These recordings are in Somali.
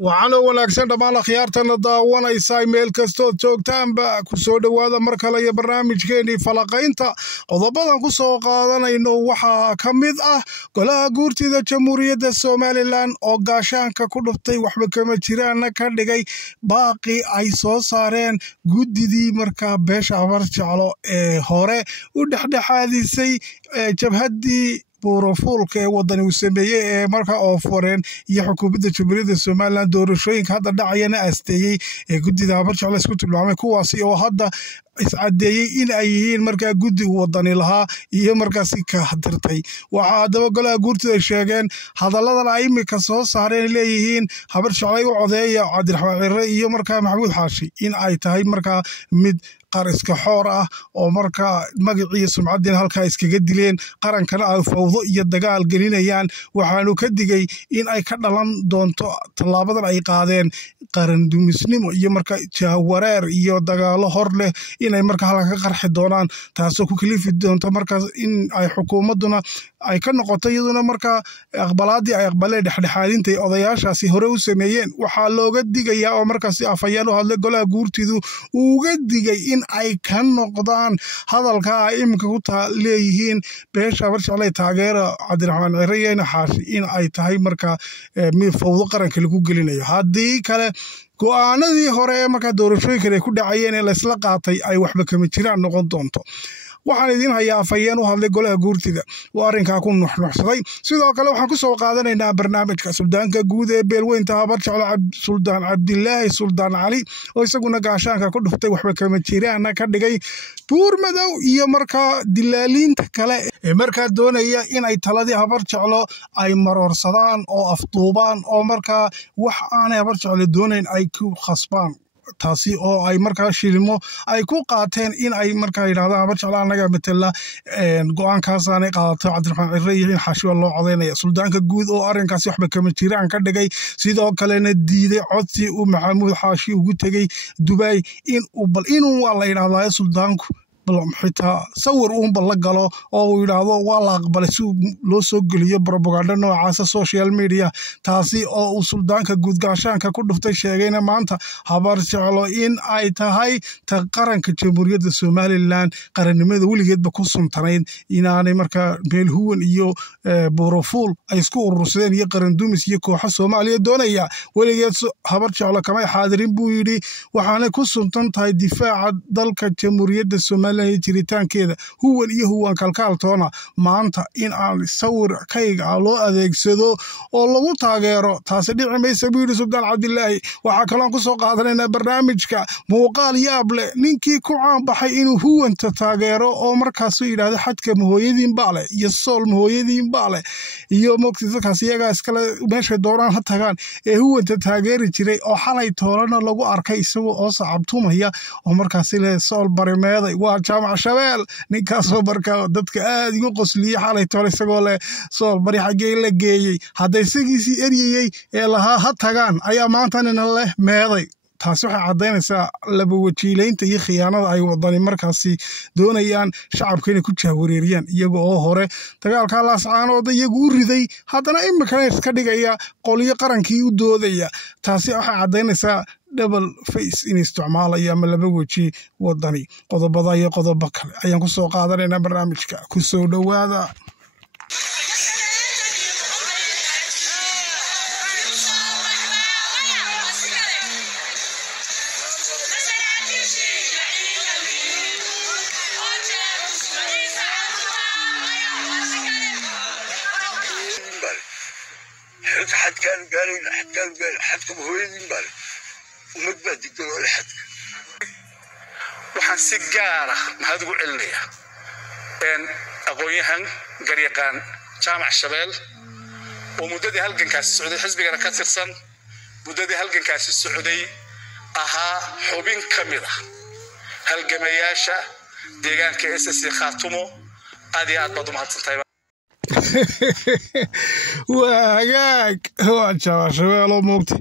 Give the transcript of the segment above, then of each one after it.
waxaana wanaagsan dhammaan akhyaartana daawanaysa meel kastood joogtaanba ku soo dhowaada mar kale iyo barnaamijkeenii falaqaynta qodobadan ku soo qaadanayno waxaa ka mid ah golaha guurtida jamhuuriyadda somalilan oo gaashaanka ku dhuftay waxba kama jiraana ka dhigay baaqi ay soo saareen guddidii markaa beesha abarjeclo ee hore u dhexdhexaadisay jabhaddii buurofuulka ee wadani uu sameeyey ee markaa ooforeen iyo xukuumadda jamhuuriyadda somalilan doorashooyinka hadda dhacayana asteeyey ee guddida abarjeclo isku tilmaamay kuwaasi oo hadda iscadeeyey in ay yihiin markaa guddi uu wadani lahaa iyo markaasi ka dirtay waxaa haddaba golaha guurtida sheegeen hadalladan ay imika soo saareen leeyihiin habarjeclay u codeeya cabdiraxmaan cire iyo markaa maxamuud xaashi in ay tahay markaa mid qaar iska xoor ah oo markaa magiciiyo sumcaddiina halkaa iskaga dileen qarankana ay fawdo iyo dagaal gelinayaan waxaanu ka digay in ay ka dhalan doonto tallaabadan ay qaadeen qarandumisnimo iyo markaa jahwareer iyo dagaalo hor leh inay markaa halka ka qarxi doonaan taasoo ku kalifi doonto markaas in ay xukuumadduna ay ka noqoto iyaduna markaa aqbalaaddii ay aqbaleen dhexdhexaadintay odayaashaasi hore u sameeyeen waxaa looga digayaa oo markaasi afhayeen u hadlay golaha guurtidu uuga digay in ay ka noqdaan hadalka ay iminka ku leeyihiin beesha abarjeclay taageera cabdiraxmaan cire iyo xaashi in ay tahay markaa mid fawdo qaranka lagu gelinayo haddii kale go'aanadii hore ee markaa doorashooyinkan ay ku dhacayeen ee laysla qaatay ay waxba kama jiraan noqon doonto waxaan idiin hayaa afhayeen u hadlay golaha guurtida oo arrinkaa ku nuxnuxsaday sidoo kale waxaan ku soo qaadanaynaa barnaamijka suldaanka guud ee beelweynta habarjeclo suldaan cabdilaahi suldaan cali oo isaguna gaashaanka ku dhuftay waxba kama jiraana ka dhigay buurmadow iyo markaa dilaaliinta kale ee markaa doonaya inay taladii habarjeclo ay maroorsadaan oo afduubaan oo markaa wax aanay habarjeclo doonayn ay ku khasbaan taasi oo ay markaa shilimo ay ku qaateen in ay markaa yidhahdaan habarjeclo annaga matala go'aankaasaanay qaadato cabdiraxmaan cire iyo in xaashiba loo codaynaya suldaanka guud oo arrinkaasi waxba kama jiraan ka dhigay sidoo kalena diiday codsi uu maxamuud xaashi ugu tegey dubai inuu waa la yidhahdaa suldaanku xitaa sawir uunba la galo oo uu yidhaahdo waa la aqbalay si loo soo geliyo brobaganda noocaasa social media taasi oo uu suldaanka guud gaashaanka ku dhuftay sheegayna maanta habarjeclo in ay tahay ta qaranka jamhuuriyadda somalilan qarannimada weligeedba ku suntanayd inaanay markaa beelhuwan iyo buurofuul ay isku urursadeen iyo qarandumis iyo kooxa soomaaliya doonaya weligeed habarjeclo kamay xaadirin buu yidhi waxaanay ku suntan tahay difaaca dalka jamhuuriyadda somalilan jiritaankeeda huwan iyo huwan kalkaaltoona maanta in aan sawirkayga loo adeegsado oo lagu taageero taasi dhici maysa buu yidhi suldaan cabdilaahi waxaa kaloon ku soo qaadanaynaa barnaamijka muuqaal yaab leh ninkii ku caanbaxay inuu huwanta taageero oo markaasu yidhaahdo xadka mahooyadiin baa leh iyo sool mahooyadiin baa leh iyo mogti dadkaas iyagaa iskale meeshay doonaan ha tagaan ee huwanta taageeri jiray oo xalay toolana lagu arkay isagoo oo sacabtumaya oo markaasi leh sool barimeeday waa jaamac shabeel ninkaasoo markaa dadka aad igu qosliyey xalay toole isagoo leh sool bari xaggee la geeyey hadda isagiisii eryayey ee lahaa ha tagaan ayaa maantanina leh meeday taasi waxay caddaynaysaa laba wajiilaynta iyo khiyaanada ay wadani markaasi doonayaan shacabka inay ku jahwareeriyaan iyaga oo hore dagaalkaa laascaanooda iyagu u riday haddana imikana iska dhigaya qolyo qarankii u doodaya taasi waxay caddaynaysaa double face in isticmaalayo ama laba weji wadani qodobada iyo qodobo kale ayaan ku soo qaadanaynaa barnaamijka ku soo dhowaada حدكم هويدين بالي ومدبادي دول حدك waxaan si gaar ah mahad ugu celinayaa aqoon-yahan garyaqaan jaamac shabeel oo muddadii halgankaasi socday xisbigana ka tirsan muddadii halgankaasi socday ahaa xubin ka mid ah halgamayaasha deegaanka SSC Khaatumo aad iyo aad baad u mahadsantahay waa hagaag waa jaamac shabeel oo moogtay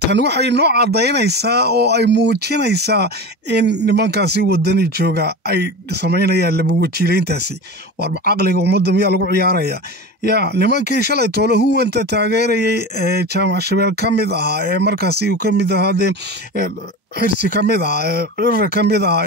tan waxay noo cadaynaysaa oo ay muujinaysaa in nimankaasi wadani jooga ay samaynayaan laba wajiilayntaasi war caqliga ummadda miyaa lagu ciyaaraya ya nimankii shalay toole huwanta taageerayay ee jaamac shabeel ka mid ahaa ee markaasi uu ka mid ahaa dee xirsi ka mid ah cirra ka mid ah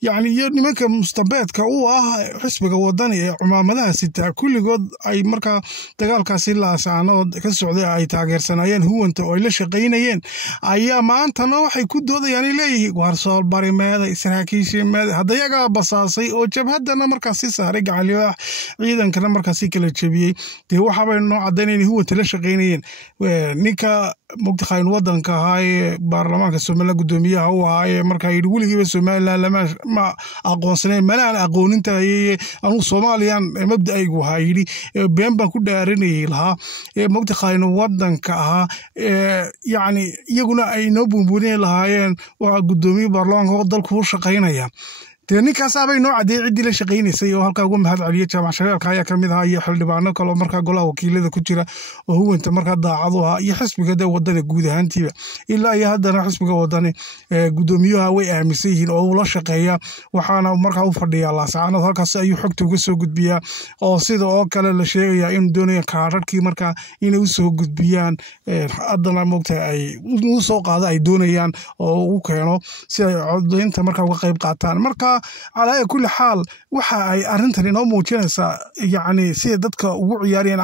yacni iyo nimanka mustabeedka u ah xisbiga wadani ee cumaamadaha sitaa kulligood ay markaa dagaalkaasi laasaanood ka socday ay taageersanayeen huwanta oo ay la shaqaynayeen ayaa maantana waxay ku doodayaan ay leeyihiin waar soolbari meeday saraakiishii meeday hadda yagaa basaasay oo jabhaddana markaasi saaray gacaliyaax ciidankana markaasi kala jebiyey dee waxaabay noo caddaynayeen huwanta la shaqaynayeen ninka mugtaqayn wadanka ahaa ee baarlamaanka Soomaaliya gudoomiyaha u ahaa ee markaa yidhi weligiiba Soomaaliland lama aqoonsaneen malaan aqoonintahay anu Soomaaliyan mabda'aygu ahaa yidhi been baan ku dhaaranayay lahaa mugtaqayn wadanka ahaa yacni iyaguna ay noo buunbuunin lahaayeen waa gudoomiye baarlamaanka dalku u shaqaynaya dee ninkaasaabay noo caddeeyey ciddii la shaqaynaysay oo halkaa uga mahad celiya jaamac shabeelka ayaa ka mid ahaa iyo xildhibaano kaloo markaa golaha wakiilada ku jira oo huwanta markaa daacad u ahaa iyo xisbiga dee wadada guud ahaantiiba ilaa iyo haddana xisbiga wadani guddoomiyaha way aaminsan yihiin oo uu la shaqeeya waxaana markaa u fadhiyaa laasacaanood halkaas ayuu xogta uga soo gudbiyaa oo sida oo kale la sheegayaa inuu doonaya kaadhadhkii markaa inay u soo gudbiyaan haddana moogta ay u soo qaado ay doonayaan oo u keeno si ay codaynta markaa uga qayb qaataan marka على كل حال waxa ay arintan inoo muujinaysaa yacni sida dadka ugu ciyaarayaan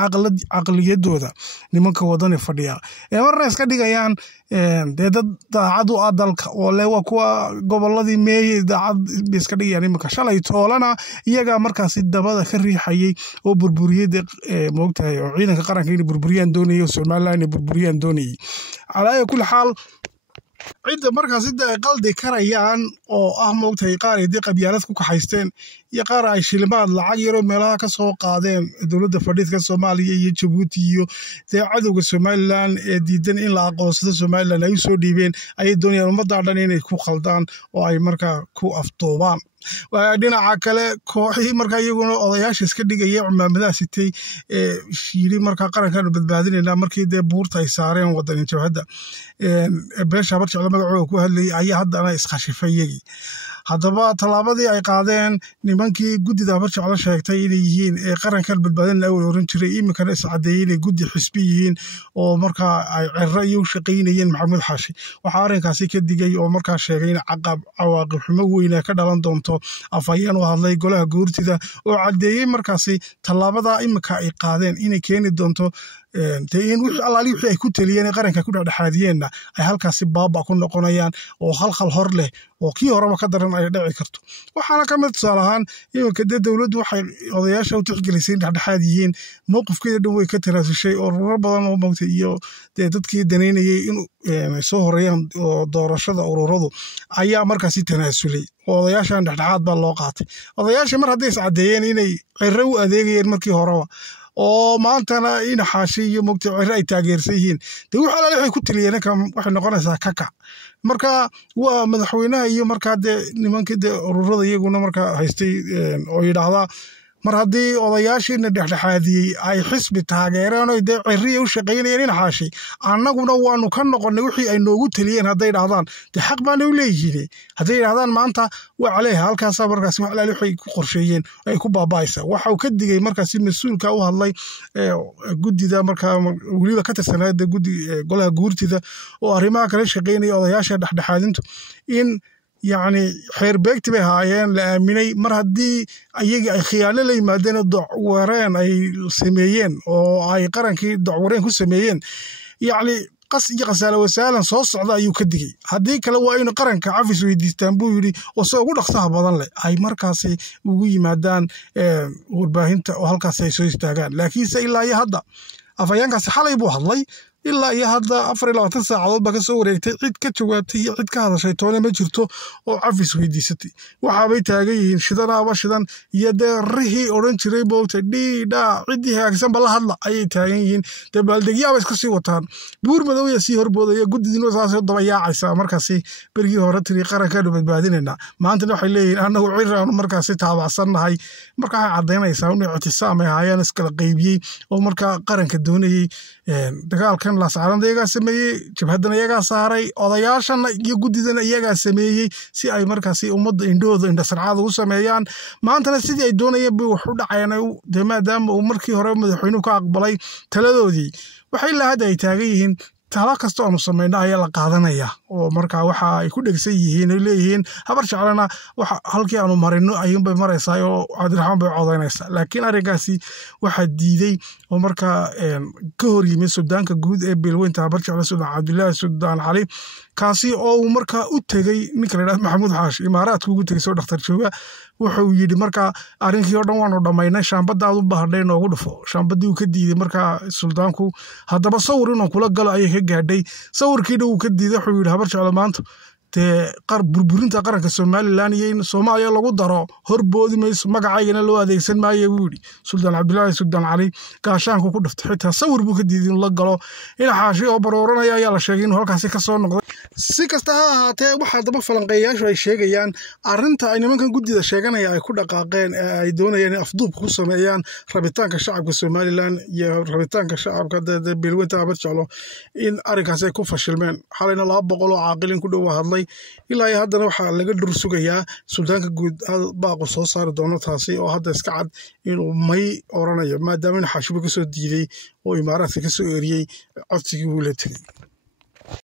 caqliyadooda nimanka wadani fadhiya marna iska dhigayaan dee dad daacad u ah dalka oo le waa kuwa gobolladii meeyey daacad iska dhigayaan iminka shalay toolana iyagaa markaasi dabada ka riixayay oo burburiyada moogtahay oo ciidanka qaranka inay burburiyaan doonayay oo Soomaaliland inay burburiyaan doonayay calaa kulli xaal cidda markaas sida ay qaldi karayaan oo ah moogtahay qaar ay qabyaalad ku kaxaysteen iyo qaar ay shilimaad lacag yaro meelaha ka soo qaadeen dowladda fadhiidka Soomaaliya iyo Djibouti iyo cadowga Somaliland ee diidan in la aqoonsado Somaliland ay soo dhiibeen ay doonayaan ummadda dhan inay ku khaldaan oo ay markaa ku aftoobaan dhinaca kale kooxii markaa iyaguna odayaasha iska dhigaya cumaamadaha sitay yiri markaa qarankan badbaadinayna markii dee buurta ay saareen wadanin jabhadda beesha barjecla magacooda ku hadlayay ayaa haddana iskhashifay iyagii haddaba tallaabadii ay qaadeen nimankii guddida barjecla sheegtay inay yihiin ee qarankan badbaadin la oran jiray iminkana iscadeeyay inay guddi xisbi yihiin oo markaa ay cirro iyo u shaqaynayeen maxamed xaashi waxaa arrinkaasi ka digay oo markaa sheegay in cawaaqib xumo weyn ka dhalan doonto afhayeen u hadlay golaha guurtida oo caddeeyey markaasi tallaabada iminka ay qaadeen inay keeni doonto in wixii ay ku taliyeen qaranka ku dhexdhexaadiyeenna ay halkaasi baaba ku noqonayaan oo khalkhal hor leh oo kii horeba ka daran ay dhici karto waxaana ka mid tusaale ahaan iminka dee dowladdu waxay odayaasha u tixgelisay in dhexdhexaad yihiin mowqifkeeda dhan way ka tanaasushay oo rurar badan oo moogtay iyo dee dadkii danaynayay in soo horeeyaan doorashada ururadu ayaa markaasi tanaasulay oo odayaashan dhexdhexaad baa loo qaatay odayaasha mar hadday iscadeeyeen inay cirro u adeegayeen markii horeba oo maantana in xaashi iyo moogtay cirro ay taageersan yihiin dee wax alaale waxay ku taliyeen waxay noqonaysaa kakac marka waa madaxweynaha iyo markaa dee nimankii dee ururada iyaguna markaa haystay oo yidhaahdaa mar haddii odayaashiina dhexdhexaadiyey ay xisbi taageereen oo dee cirriya u shaqaynayeen in xaashi annaguna waanu ka noqonnay wixii ay noogu taliyeen hadday dhahdaan dee xaq baana u leeyihiin hadday dhahdaan maanta waa caleeha halkaasaa markaasi wax alaali waxay ku qorsheeyeen ay ku baaba'aysa waxa uu ka digay markaasi mas-uulka u hadlay guddida markaa weliba ka tirsanaada golaha guurtida oo arrimaha kala shaqaynaya odayaasha dhexdhexaadintu in yacni xeer beegti bay haayeen la aaminay mar haddii ayagii ay khiyaano la yimaadeen docwareen ay sameeyeen oo ay qarankii docwareen ku sameeyeen yacni qas iyo qasaale wasaalan soo socda ayuu ka digay haddii kale waa inuu qaranka cafis weydiistaan buu yidhi oo se ugu dhaqsaha badan leh ay markaasi ugu yimaadaan warbaahinta oo halkaasi ay soo istaagaan laakiinse ilaa iyo hadda afhayeenkaasi xalay buu hadlay ilaa iyo hadda 24 saacadood baa ka soo wareegtay cid ka jawaabtay iyo cid ka hadashay toona ma jirto oo cafis weydiisatay waxaabay taagan yihiin shidanaaba shidan iyo dee rihii odhan jiray boogta dhiidhaa ciddii hagaagsanba la hadla ayay taagan yihiin dee baaldegyaaba iska sii wataan buur madowya sii horboodaya guddidiina saasoo dabayaacaysa markaasi berigii hore tiri qarankaanu badbaadinaynaa maantana waxay leeyihiin annagu ciraanu markaasi taabacsannahay marka waxay caddaynaysaa in ictisaam ay haayeen iskala qaybiyey oo markaa qaranka doonayey dagaalkan laascaanood iyagaa sameeyey jabhaddana iyagaa saaray odayaashana iyo guddidana iyagaa sameeyey si ay markaasi ummadda indhahooda indhasarcaada u sameeyaan maantana sidii ay doonayeen bay wax u dhacayeen dee maadaama uu markii hore madaxweynuhu ka aqbalay taladoodii waxay ilaa hadda ay taagan yihiin tala kasta aanu samayna ayaa la qaadanaya oo markaa waxa ay ku dhegsan yihiin ay leeyihiin habar jeclana waxa halkii aanu marino ayuunbay maraysaa oo cabdiraxmaan bay codaynaysaa laakiin arrinkaasi waxaa diiday oo markaa ka hor yimid suldaanka guud ee beelweynta habar jecla suldaan cabdilaahi suldaan cali kaasi oo uu markaa u tegey ninka la yidhahdo maxamuud xaashi imaaraadka ugu tegey soo dhakhtar jooga wuxuu yidhi markaa arrinkii oo dhan waanu dhammaynay shaambadda aad u baahadhay noogu dhufo shaambaddii uu ka diiday markaa suldaanku haddaba sawir inuu kula galo ayay ka gaadhay sawirkiina uu ka diiday wuxuu yidhi habar jeclo maanta dee burburinta qaranka somalilan iyo in soomaaliya lagu daro horboodi mayso magacaygana loo adeegsan maayo buu yidhi suldaan cabdilaahi suldaan cali gaashaanku ku dhiftay xitaa sawir buu ka diiday in la galo in xaashi oo barooranaya ayaa la sheegay inuu halkaasi ka soo noqday si kasta ha ahaatee waxaa daba falanqeeyayaashu ay sheegayaan arrinta ay nimankan guddida sheeganaya ay ku dhaqaaqeen ee ay doonayeen in afduubka ku sameeyaan rabitaanka shacabka somalilan iyo rabitaanka shacabka beelweynta habar jeclo in arrinkaasi ay ku fashilmeen xalayna 200 oo caaqilin ku dhow hadlay ilaa haddana waxaa laga dhur sugayaa suldaanka guud baaqu soo saari doono taasi oo hadda iska cad inuu may oranayo maadaama in xaashibo ka soo diiday oo imaaraadka ka soo eriyey codsigii uu la tegey